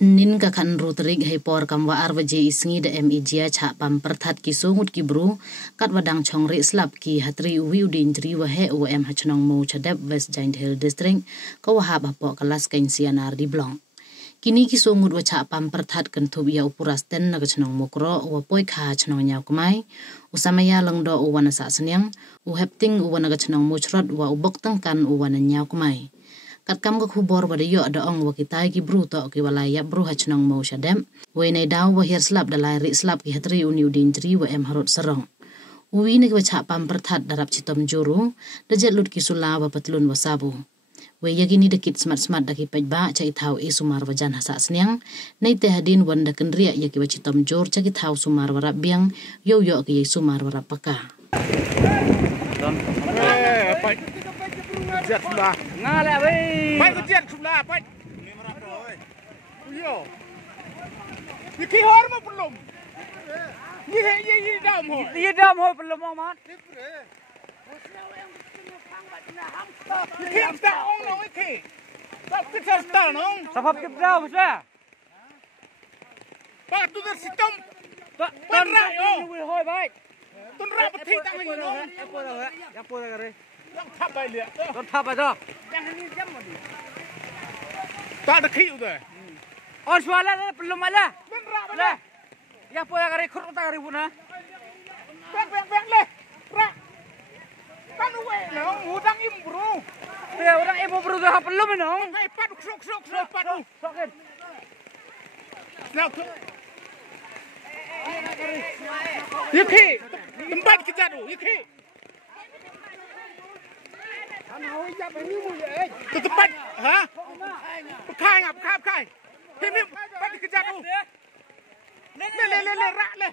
Nin ka kan rutrik hai por kam wa arwaje isngi da mejia cha pam perthat ki songut ki bru kat wadang chongri slap ki hatri uwi udin jri wa he om hachnong mo chadap West Giant Hill District ko wa hab apo kelas kain sianar di blong kini ki songut wa cha pam perthat kan thub ya upuras ten na chnong mokro wa poi kha chnong nya kumai usamaya lengdo u wana sa senyang u hepting u wana chnong mo chrot wa ubok tang kan u wana nya kumai kat kam ka khubor wa yo da ong wa kitai ki bru to ki wala ya bru hachnong mo shadam we nei daw wa her slap da lai ri slap ki hatri uni udin jri wa harot sarong uwi ni wa cha pam perthat darap chitom juru da jet lut ki sula wa patlun wa sabu we yagini da kit smart da ki pajba cha ithau e sumar wa jan hasa snyang nei te hadin wan da kenria ya ki wa chitom jor cha ki thau sumar wa rabiang yo ki sumar wa rapaka Giật là Nga lại với mày có giật là mày yo như khi hói mà belum như thế như đam hồi belum amat khi ta ông nó khi ta cứ sao ta nó sabab kita bisa ba tu dah sitom ton rai hoi baik ton rai peti tak lagi no yang pura kare yang thap bay liat ton thap aja yang ini jam mati tak ada khi udah on soalan belum ada ben rai lah yang pura kare khur tak kare pun ha ben le rai kan uwe no udang im bro dia orang ibu bro dah belum no hey pat sok pat sokin now Yuki, tempat kita tu, Yuki. Tu tempat, ha? Pekai ngap, pekai. Ini tempat kita tu. Le rak le.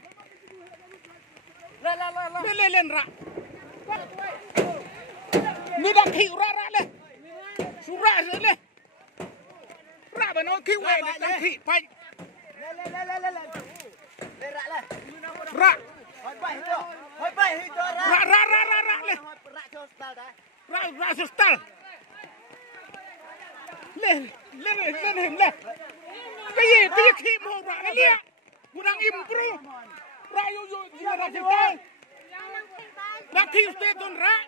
Le rak. Ni dah ki rak le. Surah le. Rak bano ki we dah ki pai. Rak. hoi bay itu Rak le. Rak sostal. Le. Cái khi mua rak le lia. Kurang impro. Rak yo rak sostal. Rak ki station rak.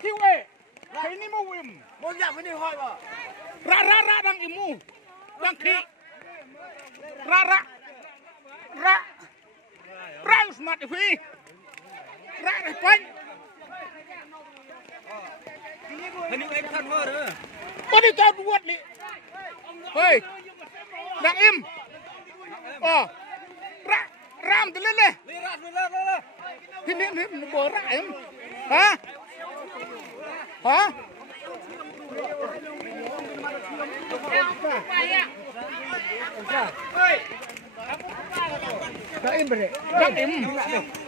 Ki we. Cái ni mau im. mau jak ini hoi ba Rak dang imu. Dang ki. Rak smart fi. Rak pan. ini em kan hoi rồi Có đi tao buat ni. Hei. Dang im. Oh. Ram tu le. lihat Ini bo rak em. Hah?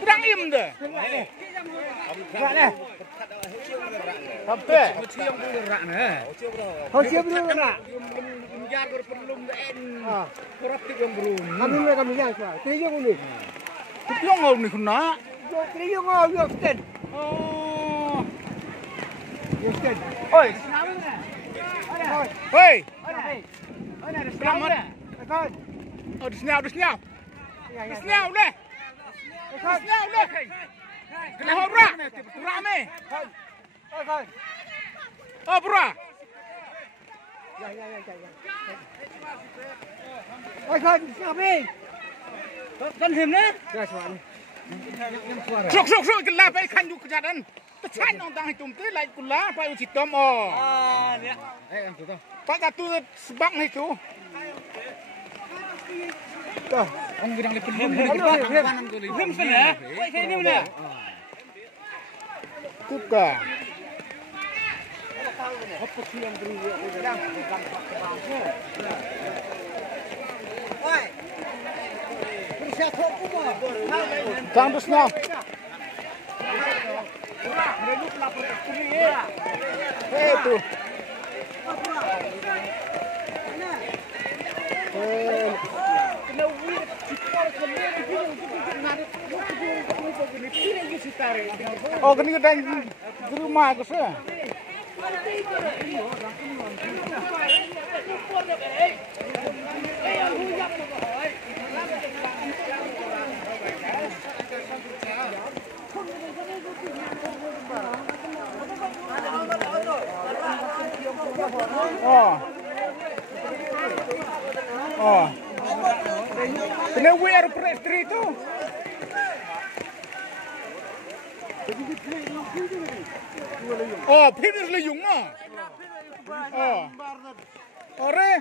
Dang im dah. rak deh Sampai. hoi siap dulu rak Jagar perlu en. Praktik yang kami yang sah tiga ini Kita ngau ni kena. tiga mau yo ten Oh. yo ten Oi. Hei. selamat Oh, disnyau. Disnyau le. Disnyau le. Kena hora. Rame. Oh, bro. ôi con đi con hiểm đấy Sok ke la pai kan du kejadian. Pesan nong tang hitum tu lai kula pai uci tom oh. ya Pak katu sebang itu. ông bilang lebih hiểm sana ôi thế ini mana Tuka. Tang disnyau. Hei tu. Oh, kini kita di rumah aku sih. Kena wear prestri tu. Pibir leyung ah. Ore.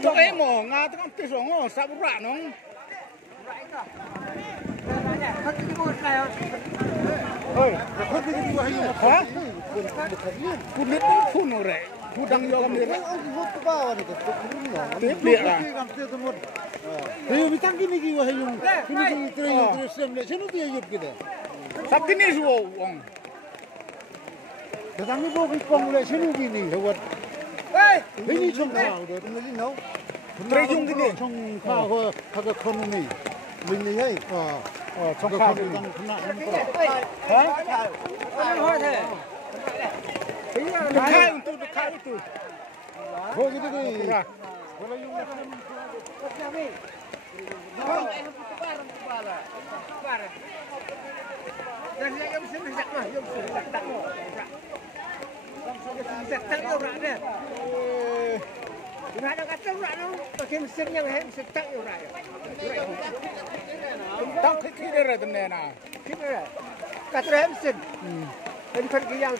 Tu emo ngat kan tisong sabura nong. Hah? Kulit pun ore. Budang yo kami re. Lihat lah. Bitang kini ki wahayung. Kini terus senu dia yuk kita. Sabti ni suo wong. Datang ni bawa pong le senu kini lewat. Ini cong kau dah tengah nau. Terjung kini. Cong kau kagak kono ni. Ini hai. Cong kau datang kena nampak. Dekai untuk dekai itu. Oh gitu ni. Tak kira tu nena. Kata mesin. Ini kan yang